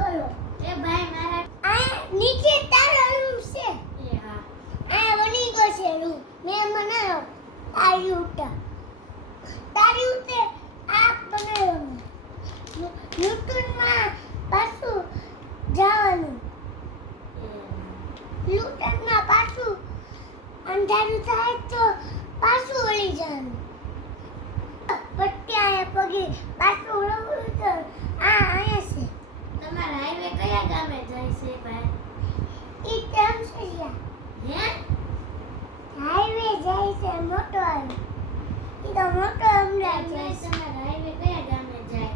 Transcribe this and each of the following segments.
બોલો એ ભાઈ મારા આ નીચે તારો રૂમ છે એ હા આ બની ગયો છે રૂમ મેં બનાવ્યો તારી ઉતા આ બનાવ્યો ન્યૂટનમાં પાછું જવાનું ન્યૂટનમાં પાછું અંધારું થાય તો પાછું વળી જવાનું પટ્યા પગે પાછું વળવું તો આ અહીંયા છે તમારા હાઈવે કયા ગામે જાય છે ભાઈ ઈ તેમ છે યા હે હાઈવે જાય છે મોટો હાઈવે ઈ તો મોટો અમદાવાદ જાય છે તમારા હાઈવે કયા ગામે જાય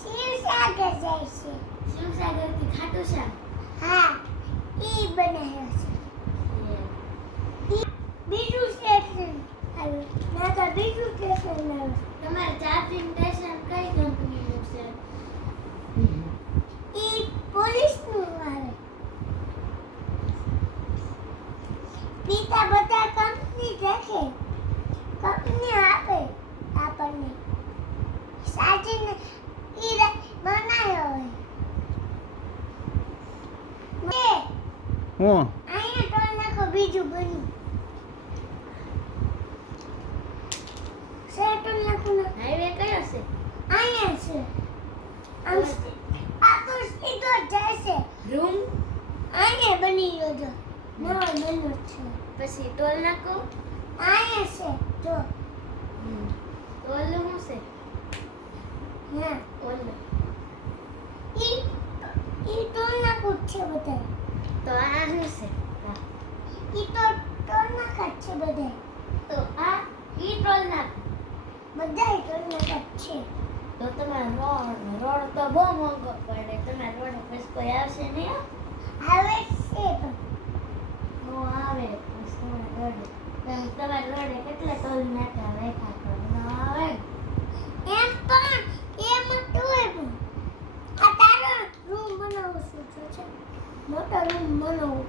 શિવસાગર જાય છે શિવસાગર થી ખાટુ શ્યામ હા ઈ બનાવ્યો છે બીજું સ્ટેશન આવ્યું ના તો બીજું સ્ટેશન આવ્યું તમારે ચાર્જિંગ સ્ટેશન કઈ કંપનીનું છે ઈ પોલીસનું આવે બીજા બધા કંપની રાખે કંપની આપે આપણને સાજીને ઈ બનાવ્યો હોય હું અહીંયા ટોલ નાખો બીજું બન્યું ટોલ નાખો ને હાઈવે કયો છે અહીંયા છે આમ આ તો સીધો જાય છે રૂમ અહીંયા બની ગયો જો નવો બન્યો છે પછી ટોલ નાકો અહીંયા છે જો ઓલું શું છે હા ઓલું ઈ ટોલ નાખો છે બધા તો આ શું છે હા. ઈ તો ટોલ નાખા છે બધા તો આ ઈ ટોલ નાક બધા ટોલ નાખા છે તો તમારો રોડ તો બહુ મોંઘો પડે તમારા રોડ પછી કોઈ આવશે નહીં હો? આવે છે તો નો આવે પછી તમારા રોડે કેટલા ટોલ નાકા રેખા તો ન આવે એમ પણ એમ તો એમ આ તારો રૂમ બનાવું છું જો છે મોટો રૂમ બનાવું